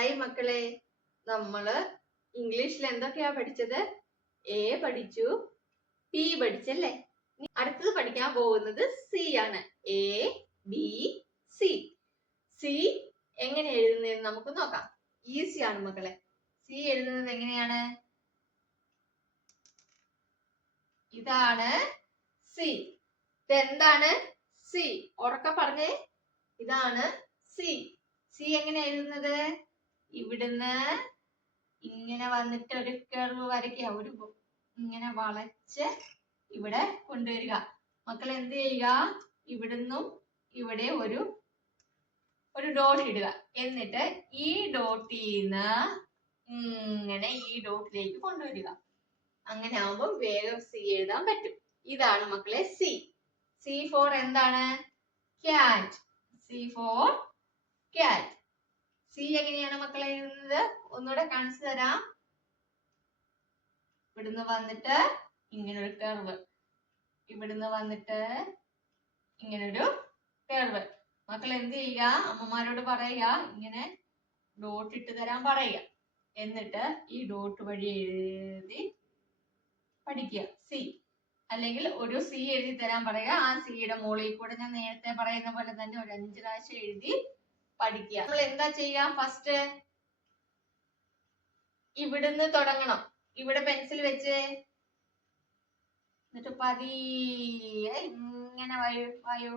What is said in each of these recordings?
Hi മക്കളെ, നമ്മള് ഇംഗ്ലീഷിൽ എന്തൊക്കെയാ പഠിച്ചത്? എ പഠിച്ചു, പി പഠിച്ചല്ലേ. അടുത്തത് പഠിക്കാൻ പോകുന്നത് സി ആണ്. A B C. സി എങ്ങനെ എഴുതുന്നതെന്ന് നമുക്ക് നോക്കാം. ഈസി ആണ് മക്കളെ. സി എഴുതുന്നത് എങ്ങനെയാണ്? ഇതാണ് സി. ഇതെന്താണ്? സി. ഉറക്കെ പറഞ്ഞേ. ഇതാണ് സി. സി എങ്ങനെ എഴുതുന്നത്? ഇവിടുന്ന് ഇങ്ങനെ വന്നിട്ട് ഒരു കർവ് വരയ്ക്കുക, ഒരു ഇങ്ങനെ വളച്ച് ഇവിടെ കൊണ്ടുവരിക. മക്കൾ എന്ത് ചെയ്യുക? ഇവിടുന്നും ഇവിടെ ഒരു ഡോട്ട് ഇടുക. എന്നിട്ട് ഈ ഡോട്ടിൽ നിന്ന് ഇങ്ങനെ ഈ ഡോട്ടിലേക്ക് കൊണ്ടുവരിക. അങ്ങനെ ആവുമ്പോൾ വേഗം സി എഴുതാൻ പറ്റും. ഇതാണ് മക്കളെ സി. സി ഫോർ എന്താണ്? Cat. C four cat. C എങ്ങനെയാണ് മക്കളെ എഴുതുന്നത്? ഒന്നുകൂടെ കാണിച്ചു തരാം. ഇവിടുന്ന് വന്നിട്ട് ഇങ്ങനൊരു കർവ്, ഇവിടുന്ന് വന്നിട്ട് ഇങ്ങനൊരു കർവ്. മക്കൾ എന്ത് ചെയ്യുക? അമ്മമാരോട് പറയുക, ഇങ്ങനെ ഡോട്ട് ഇട്ട് തരാൻ പറയുക. എന്നിട്ട് ഈ ഡോട്ട് വഴി എഴുതി പഠിക്കുക സി. അല്ലെങ്കിൽ ഒരു സി എഴുതി തരാൻ പറയുക. ആ സിയുടെ മുകളിൽ കൂടെ ഞാൻ നേരത്തെ പറയുന്ന പോലെ തന്നെ ഒരു 5 പ്രാവശ്യം എഴുതി പഠിക്കുക. നമ്മൾ എന്താ ചെയ്യുക? ഫസ്റ്റ് ഇവിടുന്ന് തുടങ്ങണം. ഇവിടെ പെൻസിൽ വെച്ച് എന്നിട്ട് പതിയെ ഇങ്ങനെ വായു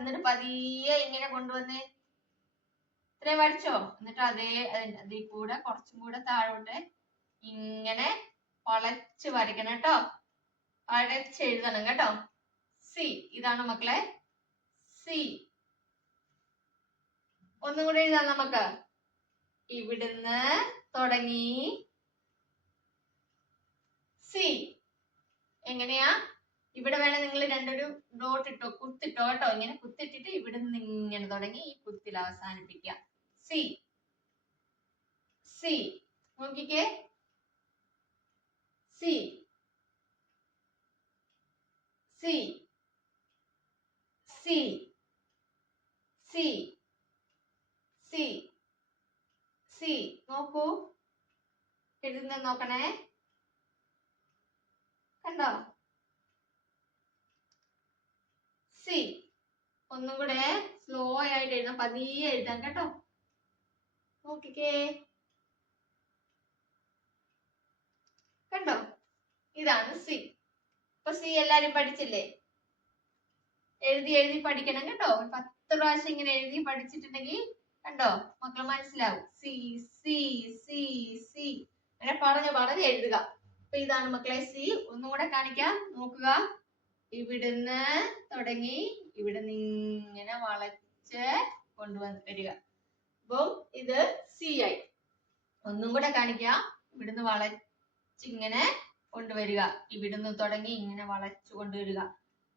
എന്നിട്ട് പതിയെ ഇങ്ങനെ കൊണ്ടുവന്ന് ഇത്രയും വരച്ചോ. എന്നിട്ട് അതേ കൂടെ കുറച്ചും കൂടെ താഴോട്ട് ഇങ്ങനെ വളച്ച് വരയ്ക്കണം കേട്ടോ. വരച്ചെഴുതണം കേട്ടോ. സി. ഇതാണ് മക്കളെ സി. ഒന്നും കൂടെ എഴുതാം നമുക്ക്. ഇവിടുന്ന് തുടങ്ങി സി. എങ്ങനെയാ? ഇവിടെ വേണേ നിങ്ങൾ രണ്ടൊരു ഡോട്ട് ഇട്ടോ, കുത്തിട്ടോ കേട്ടോ. ഇങ്ങനെ കുത്തിട്ടിട്ട് ഇവിടുന്ന് ഇങ്ങനെ തുടങ്ങി ഈ കുത്തിൽ അവസാനിപ്പിക്കുക. സി. സി നോക്കിക്കേ. C C C C C C. നോക്കൂ, എഴുതുന്നത് നോക്കണേ. കണ്ടോ? സി. ഒന്നും കൂടെ സ്ലോ ആയിട്ട് എഴുതാം, പതിയെ എഴുതാം കേട്ടോ. നോക്കിക്കേ, കണ്ടോ? ഇതാണ് സി. ഇപ്പൊ സി എല്ലാരും പഠിച്ചില്ലേ? എഴുതി എഴുതി പഠിക്കണം കേട്ടോ. 10 പ്രാവശ്യം ഇങ്ങനെ എഴുതി പഠിച്ചിട്ടുണ്ടെങ്കിൽ കണ്ടോ മക്കൾ മനസ്സിലാവും. സി സി സി സി അങ്ങനെ പറഞ്ഞ് എഴുതുക. അപ്പൊ ഇതാണ് മക്കളെ സി. ഒന്നും കൂടെ കാണിക്കാം, നോക്കുക. ഇവിടുന്ന് തുടങ്ങി ഇവിടുന്ന് ഇങ്ങനെ വളച്ച് കൊണ്ടുവരിക. അപ്പം ഇത് സി ആയി. ഒന്നും കൂടെ കാണിക്കാം. ഇവിടുന്ന് വളച്ചിങ്ങനെ കൊണ്ടുവരിക. ഇവിടുന്ന് തുടങ്ങി ഇങ്ങനെ വളച്ചു കൊണ്ടുവരിക.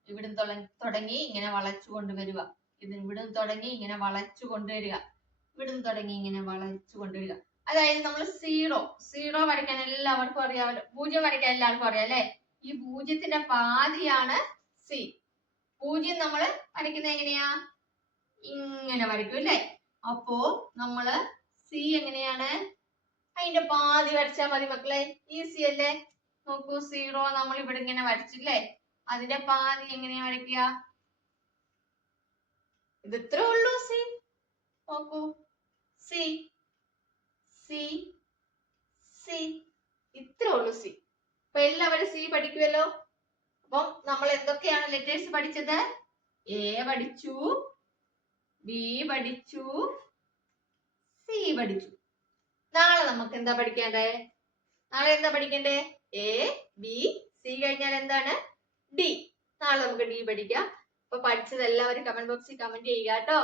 ഇവിടുന്ന് തുടങ്ങി ഇങ്ങനെ വളച്ചു കൊണ്ടുവരിക. ഇവിടുന്ന് തുടങ്ങി ഇങ്ങനെ വളച്ചു കൊണ്ടുവരിക. ഇവിടുന്ന് തുടങ്ങി ഇങ്ങനെ വളച്ചു കൊണ്ടുവരിക. അതായത് നമ്മൾ സീറോ വരയ്ക്കാൻ എല്ലാവർക്കും അറിയാമല്ലോ. 0 വരയ്ക്കാൻ എല്ലാവർക്കും അറിയാം അല്ലെ? ഈ 0ത്തിന്റെ പാതിയാണ് സി. 0 നമ്മൾ വരയ്ക്കുന്നത് എങ്ങനെയാ? ഇങ്ങനെ വരയ്ക്കും അല്ലെ? അപ്പോ നമ്മള് സി എങ്ങനെയാണ്? അതിന്റെ പാതി വരച്ചാൽ മതി മക്കളെ. ഈസി അല്ലേ? നോക്കൂ, 0 നമ്മൾ ഇവിടെ ഇങ്ങനെ വരച്ചില്ലേ? അതിന്റെ പാതി എങ്ങനെയാ വരയ്ക്കുക? ഇത് ഇത്രേ ഉള്ളൂ സി. നോക്കൂ, സി സി സി ഇത്രേ ഉള്ളൂ സി. അപ്പൊ എല്ലാവരും സി പഠിക്കുമല്ലോ. അപ്പം നമ്മൾ എന്തൊക്കെയാണ് ലെറ്റേഴ്സ് പഠിച്ചത്? എ പഠിച്ചു, ബി പഠിച്ചു, സി പഠിച്ചു. നാളെ നമുക്ക് എന്താ പഠിക്കേണ്ടേ? നാളെ എന്താ പഠിക്കണ്ടേ? എ ബി സി കഴിഞ്ഞാൽ എന്താണ്? ഡി. നാളെ നമുക്ക് ഡി പഠിക്കാം. അപ്പൊ പഠിച്ചത് എല്ലാവരും കമന്റ് ബോക്സിൽ കമന്റ് ചെയ്യുക കേട്ടോ.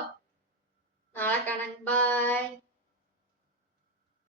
നാളെ കാണാം. ബൈ.